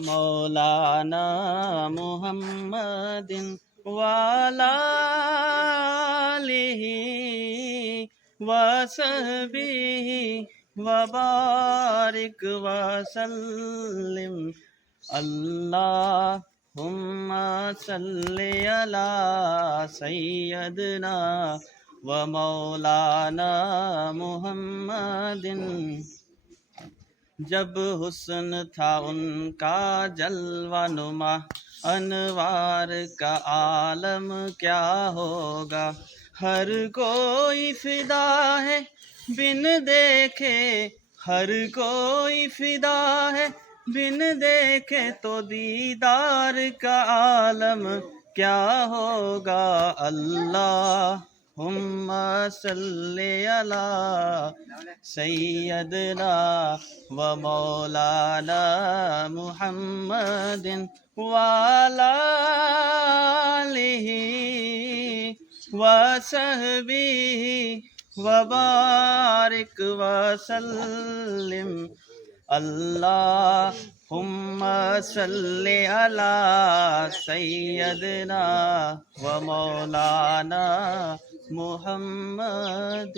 مولانا محمد وعلى آله وصحبه وبارك وسلم اللهم صل على سيدنا ومولانا محمد. جب حسن تھا ان کا جلوہ نما، انوار کا عالم کیا ہوگا. ہر کوئی فدا ہے بن دیکھے، ہر کوئی فدا ہے بن دیکھے، تو دیدار کا عالم کیا ہوگا. اللہم صلی علی سیدنا و مولانا محمد وعلی آلہ وصحبہ وبارک وسلم. اللہم صلی علی سیدنا و مولانا محمد.